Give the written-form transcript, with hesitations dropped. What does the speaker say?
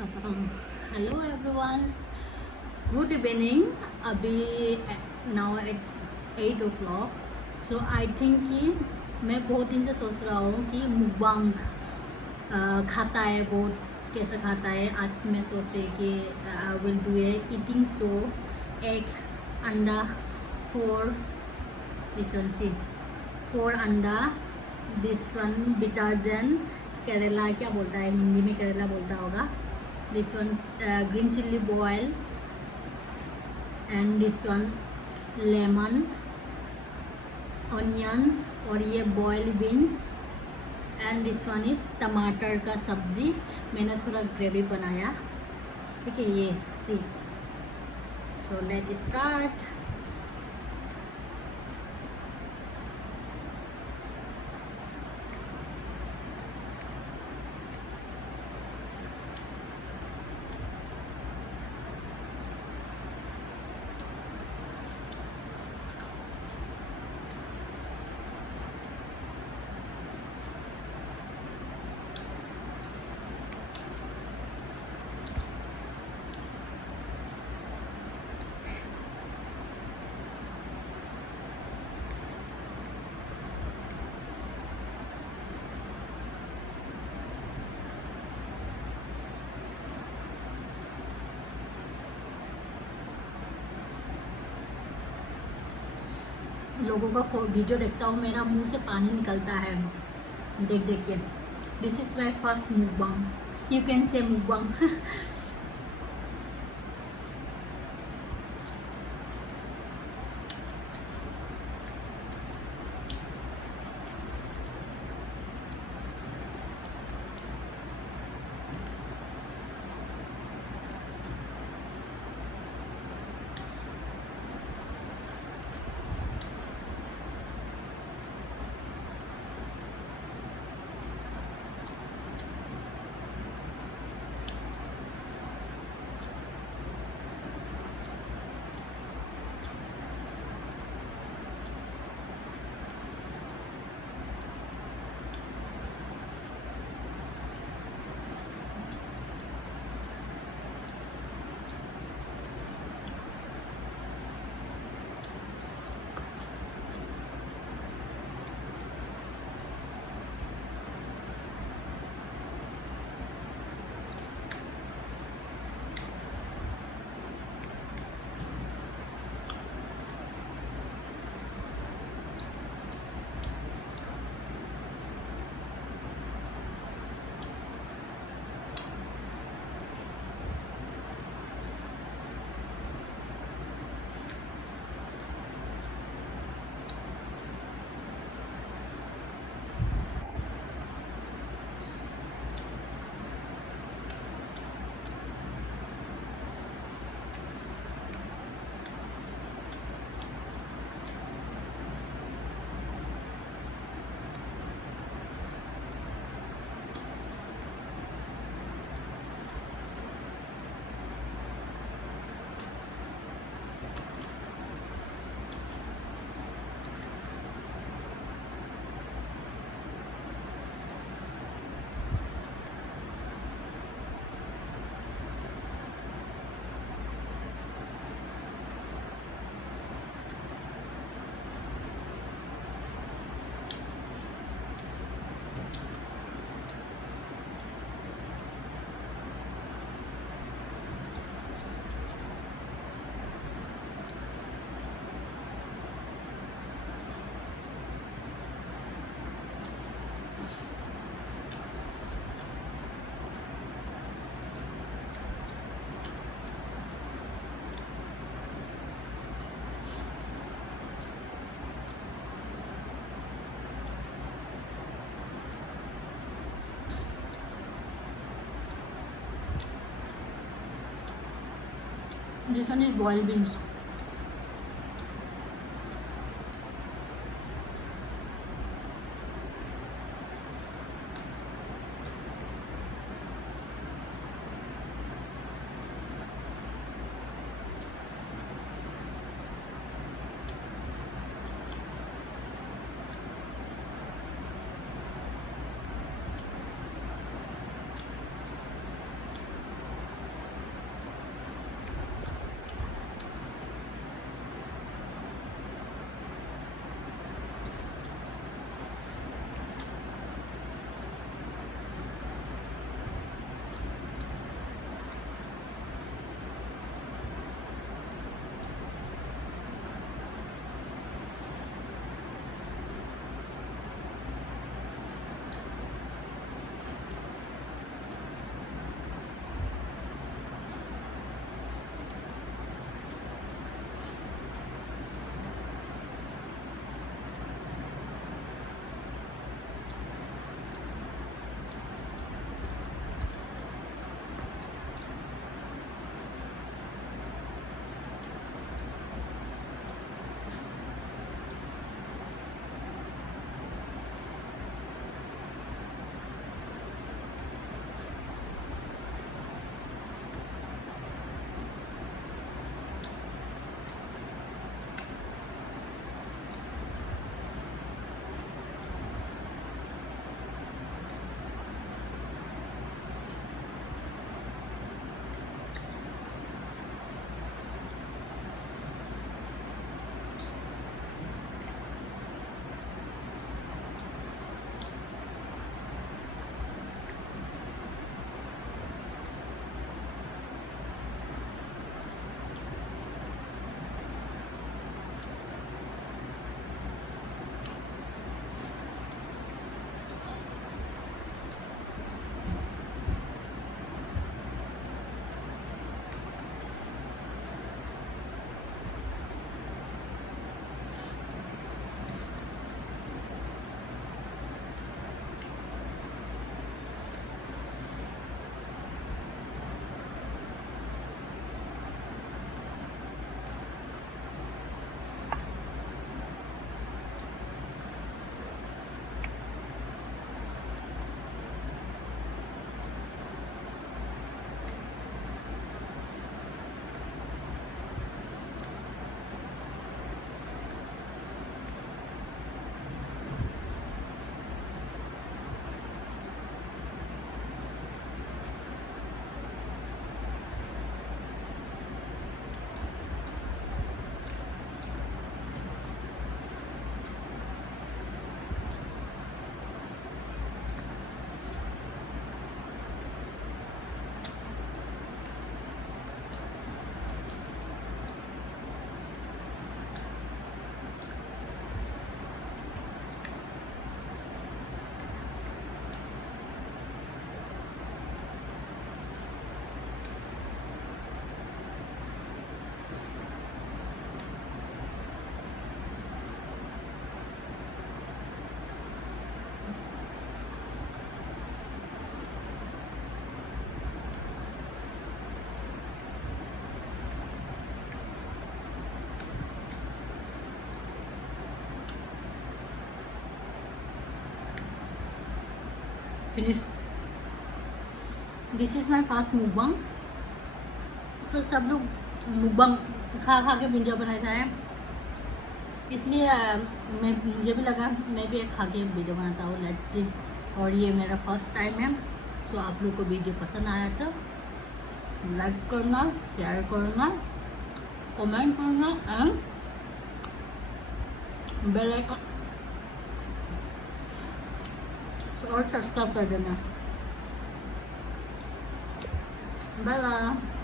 Hello everyone, good evening. अभी now it's 8 o'clock। So I think कि मैं बहुत दिन से सोच रहा हूँ कि मुकबांग खाता है बहुत, कैसा खाता है। आज मैं सोच रही कि I will do a eating show. Egg, अंडा, 4 दिस वन सी 4 अंडा, दिस वन डिटर्जेंट, केरला क्या बोलता है हिंदी में, केरला बोलता होगा। This one green chili boil, and this one lemon, onion, और ये boiled beans, and this one is टमाटर का सब्जी। मैंने थोड़ा ग्रेवी बनाया, ठीक है। ये सी, so let's start। लोगों का वीडियो देखता हूँ, मेरा मुंह से पानी निकलता है देख देख के। This is my first mukbang, you can say mukbang. This one is boiled beans. Finish. This is my first mukbang. So सब लोग मुकबांग खा खा के वीडियो बनाता है, इसलिए मुझे भी लगा मैं भी एक खा के वीडियो बनाता हूँ। Let's see. और ये मेरा फर्स्ट टाइम है। सो आप लोग को वीडियो पसंद आया तो लाइक करना, शेयर करना, कमेंट करना एंड बेल आइकन और सब्सक्राइब कर देना। Bye bye.